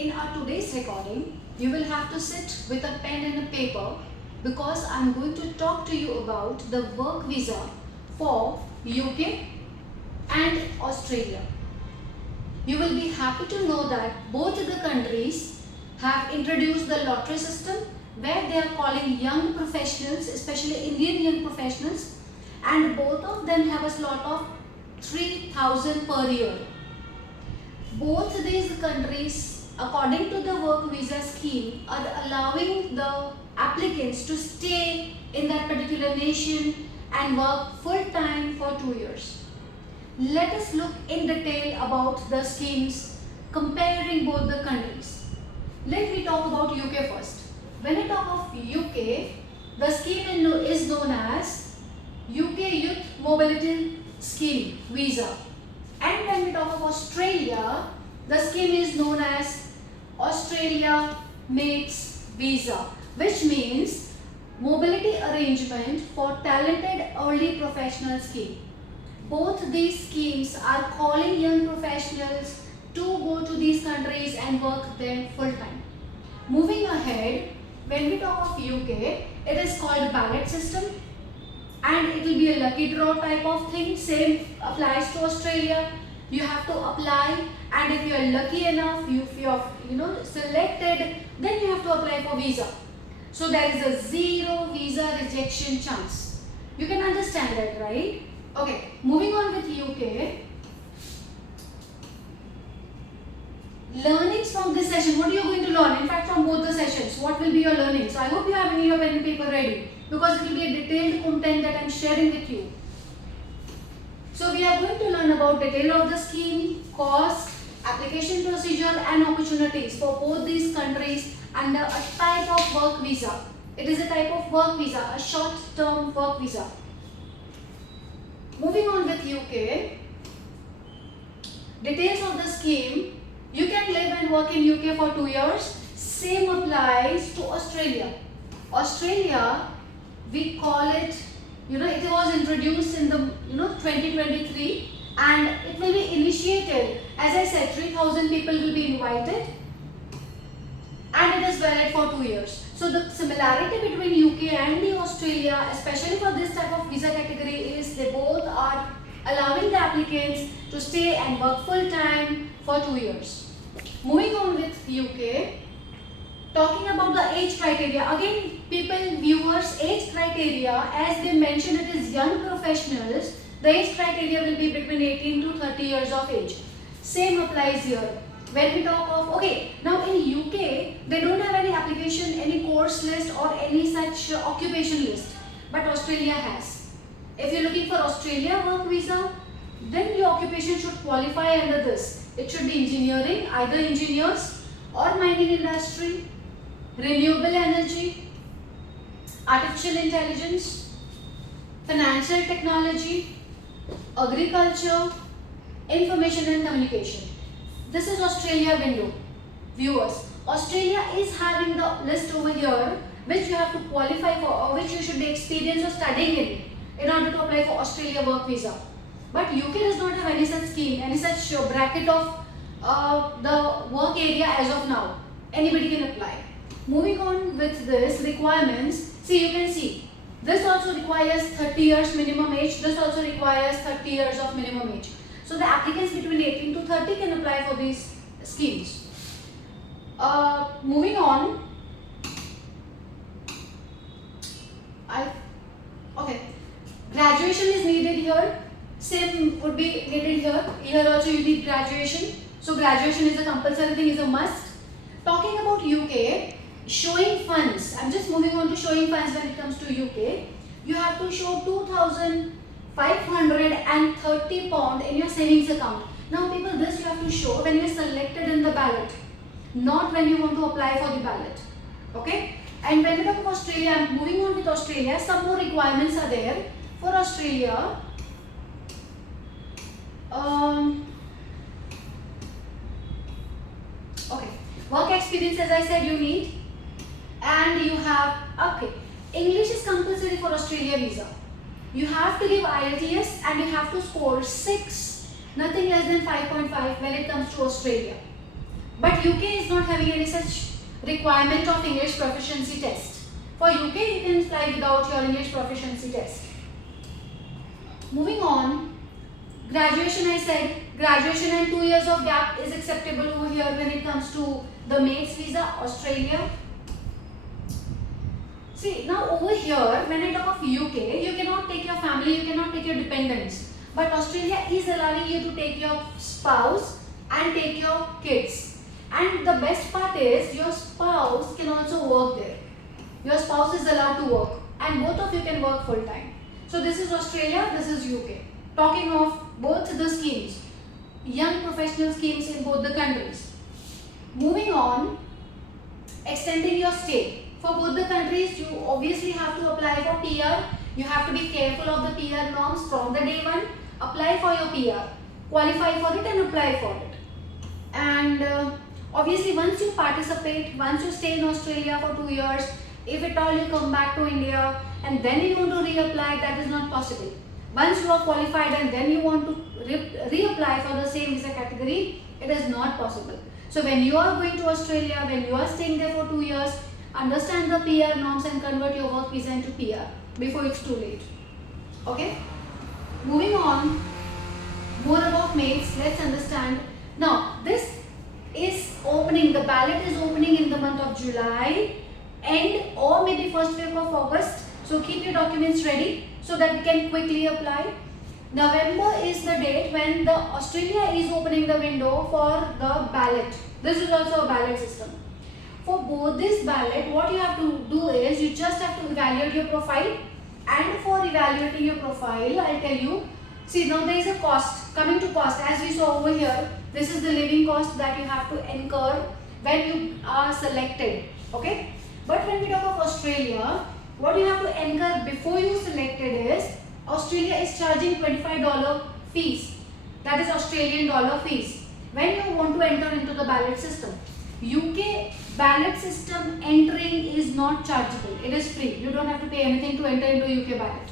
In our today's recording, you will have to sit with a pen and a paper because I am going to talk to you about the work visa for UK and Australia. You will be happy to know that both the countries have introduced the lottery system where they are calling young professionals, especially Indian young professionals, and both of them have a slot of 3,000 per year. Both these countries, according to the work visa scheme, are allowing the applicants to stay in that particular nation and work full time for 2 years. Let us look in detail about the schemes comparing both the countries. Let me talk about UK first. When I talk of UK, the scheme is known as UK Youth Mobility Scheme Visa. And when we talk of Australia, the scheme is known as Australia Mates Visa, which means mobility arrangement for talented early professional scheme. Both these schemes are calling young professionals to go to these countries and work there full time. Moving ahead, when we talk of UK, it is called ballot system and it will be a lucky draw type of thing. Same applies to Australia. You have to apply, and if you are lucky enough, if you are selected, then you have to apply for visa. So there is a zero visa rejection chance. You can understand that, right? Okay, moving on with UK. Learnings from this session. What are you going to learn? In fact, from both the sessions, what will be your learnings? I hope you have your pen and paper ready because it will be a detailed content that I am sharing with you. So we are going to learn about detail of the scheme, cost, application procedure and opportunities for both these countries under a type of work visa. It is a type of work visa, a short-term work visa. Moving on with UK, details of the scheme. You can live and work in UK for 2 years. Same applies to Australia. Australia, we call it, it was introduced in the 2023 and it will be initiated. As I said, 3,000 people will be invited and it is valid for 2 years. So the similarity between UK and the Australia, especially for this type of visa category, is they both are allowing the applicants to stay and work full time for 2 years. Moving on with UK, talking about the age criteria. Again, viewers, age criteria, as they mentioned, it is young professionals. The age criteria will be between 18 to 30 years of age. Same applies here. When we talk of, now in UK, they don't have any application, any course list or any such occupation list, but Australia has. If you're looking for Australia work visa, then your occupation should qualify under this. It should be engineering, either engineers or mining industry, renewable energy, artificial intelligence, financial technology, agriculture, information and communication. This is Australia window. Viewers, Australia is having the list over here which you have to qualify for or which you should be experienced or studying in order to apply for Australia work visa. But UK does not have any such scheme, any such bracket of the work area as of now. Anybody can apply. Moving on with this requirements, see, you can see this also requires 30 years minimum age, this also requires 30 years of minimum age. So the applicants between 18 to 30 can apply for these schemes. Moving on, graduation is needed here. Same would be needed here. Here also you need graduation. So graduation is a compulsory thing, is a must. Talking about UK, showing funds. I'm just moving on to showing funds when it comes to UK. You have to show 2,530 pound in your savings account. Now people, this you have to show when you are selected in the ballot, not when you want to apply for the ballot. Okay? And when we talk about Australia, I'm moving on with Australia. Some more requirements are there. For Australia, work experience, as I said, you need, and you have, English is compulsory for Australia visa. You have to give IELTS and you have to score 6, nothing less than 5.5 when it comes to Australia. But UK is not having any such requirement of English proficiency test. For UK, you can fly without your English proficiency test. Moving on, graduation, I said, graduation and 2 years of gap is acceptable over here when it comes to the mates visa, Australia. See, now over here, when I talk of UK, you cannot take your family, you cannot take your dependents. But Australia is allowing you to take your spouse and take your kids. And the best part is, your spouse can also work there. Your spouse is allowed to work and both of you can work full time. So this is Australia, this is UK. Talking of both the schemes, young professional schemes in both the countries. Moving on, extending your stay. For both the countries, you obviously have to apply for PR. You have to be careful of the PR norms from the day one. Apply for your PR, qualify for it and apply for it. And obviously once you participate, once you stay in Australia for 2 years, if at all you come back to India and then you want to reapply, that is not possible. Once you are qualified and then you want to reapply for the same visa category, it is not possible. So when you are going to Australia, when you are staying there for 2 years, understand the PR norms and convert your work visa into PR before it's too late. Okay? Moving on, more about mates, let's understand. Now, this is opening, the ballot is opening in the month of July end or maybe first week of August. So keep your documents ready so that we can quickly apply. November is the date when the Australia is opening the window for the ballot. This is also a ballot system. For both this ballot, what you have to do is you just have to evaluate your profile, and for evaluating your profile, I'll tell you, see now there is a cost, coming to cost as we saw over here. This is the living cost that you have to incur when you are selected, okay? But when we talk of Australia, what you have to incur before you selected is, Australia is charging $25 fees, that is Australian dollar fees, when you want to enter into the ballot system. UK ballot system entering is not chargeable, it is free, you don't have to pay anything to enter into UK ballot.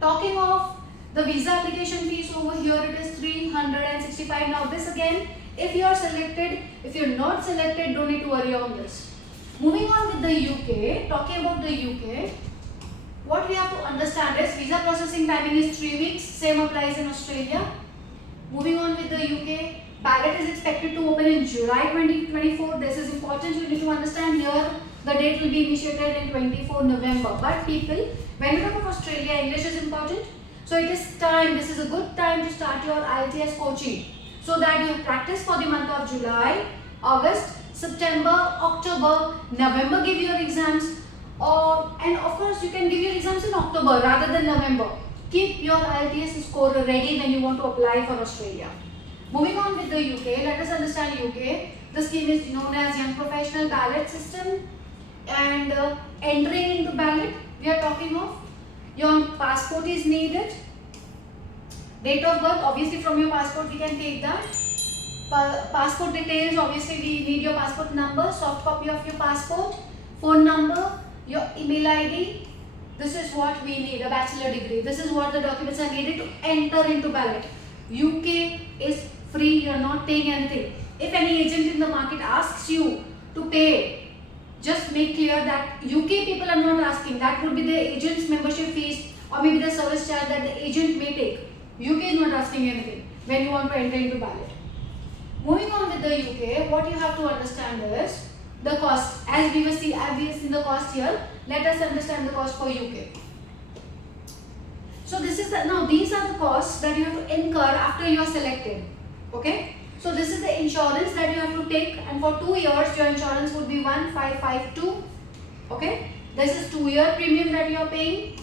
Talking of the visa application fees, over here it is 365. Now this again, if you are selected, if you are not selected, don't need to worry on this. Moving on with the UK, talking about the UK, what we have to understand is visa processing timing is 3 weeks, same applies in Australia. Moving on with the UK, ballot is expected to open in July 2024. This is important, you need to understand here the date will be initiated in 24 November. But people, when we talk of Australia, English is important. So it is time, this is a good time to start your IELTS coaching so that you practice for the month of July, August, September, October, November give your exams, and of course you can give your exams in October rather than November. Keep your IELTS score ready when you want to apply for Australia. Moving on with the UK, let us understand UK. The scheme is known as Young Professional Ballot System, and entering into ballot, we are talking of your passport is needed, date of birth, obviously from your passport we can take that. Passport details, obviously we need your passport number, soft copy of your passport, phone number, your email ID. This is what we need, a bachelor degree. This is what the documents are needed to enter into ballot. UK is free, you are not paying anything. If any agent in the market asks you to pay, just make clear that UK people are not asking. That would be the agent's membership fees or maybe the service charge that the agent may take. UK is not asking anything when you want to enter into ballot. Moving on with the UK, what you have to understand is the cost. As we will see, the cost here, let us understand the cost for UK. So this is now these are the costs that you have to incur after you are selected. Okay. So this is the insurance that you have to take, and for 2 years your insurance would be 1552. Okay. This is 2-year premium that you are paying.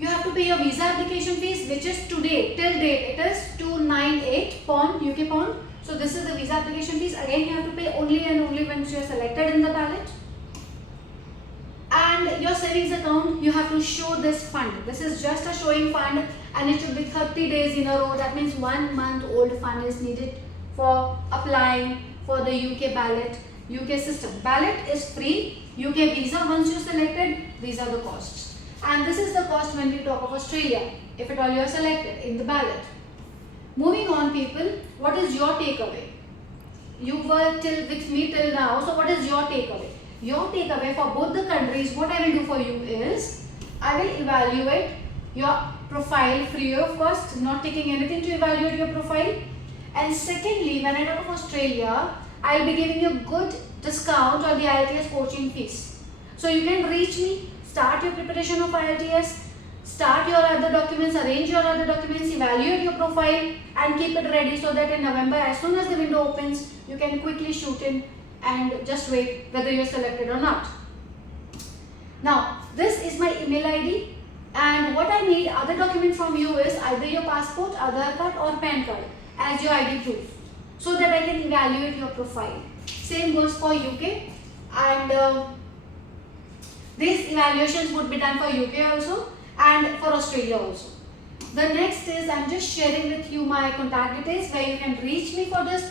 You have to pay your visa application fees, which is today, till date, it is 298 pound, UK pound. So this is the visa application fees. Again, you have to pay only and only once you are selected in the ballot. And your savings account, you have to show this fund. This is just a showing fund, and it should be 30 days in a row. That means 1 month old fund is needed for applying for the UK ballot, UK system. Ballot is free. UK visa, once you are selected, these are the costs. And this is the cost when we talk of Australia, if at all you are selected in the ballot. Moving on people, what is your takeaway? you were till with me till now. So what is your takeaway? Your takeaway for both the countries, what I will do for you is, I will evaluate your profile free of cost, not taking anything to evaluate your profile. And secondly, when I talk of Australia, I will be giving you good discount on the IELTS coaching fees. So you can reach me, start your preparation of IELTS, start your other documents, arrange your other documents, evaluate your profile and keep it ready so that in November, as soon as the window opens, you can quickly shoot in and just wait whether you're selected or not. Now, this is my email ID, and what I need other document from you is either your passport, Aadhaar card or PAN card as your ID proof, so that I can evaluate your profile. Same goes for UK, and these evaluations would be done for UK also and for Australia also. The next is, I'm just sharing with you my contact details where you can reach me for this.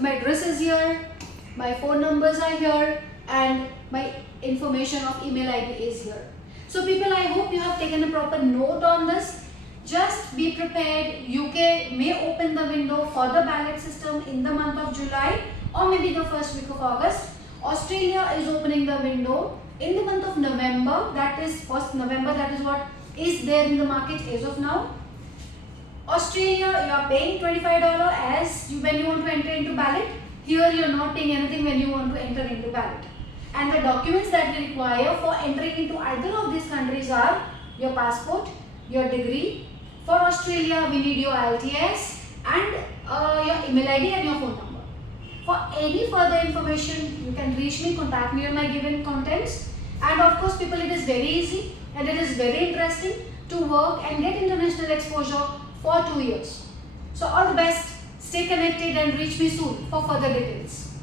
My address is here, my phone numbers are here, and my information of email ID is here. So people, I hope you have taken a proper note on this. Just be prepared. UK may open the window for the ballot system in the month of July or maybe the first week of August. Australia is opening the window in the month of November. That is 1st November. That is what is there in the market as of now. Australia, you are paying $25 as when you want to enter into ballot. Here you are not paying anything when you want to enter into ballot. And the documents that we require for entering into either of these countries are your passport, your degree. For Australia, we need your IELTS and your email ID and your phone number. For any further information, you can reach me, contact me on my given contents. And of course, people, it is very easy and it is very interesting to work and get international exposure for 2 years. So all the best, stay connected and reach me soon for further details.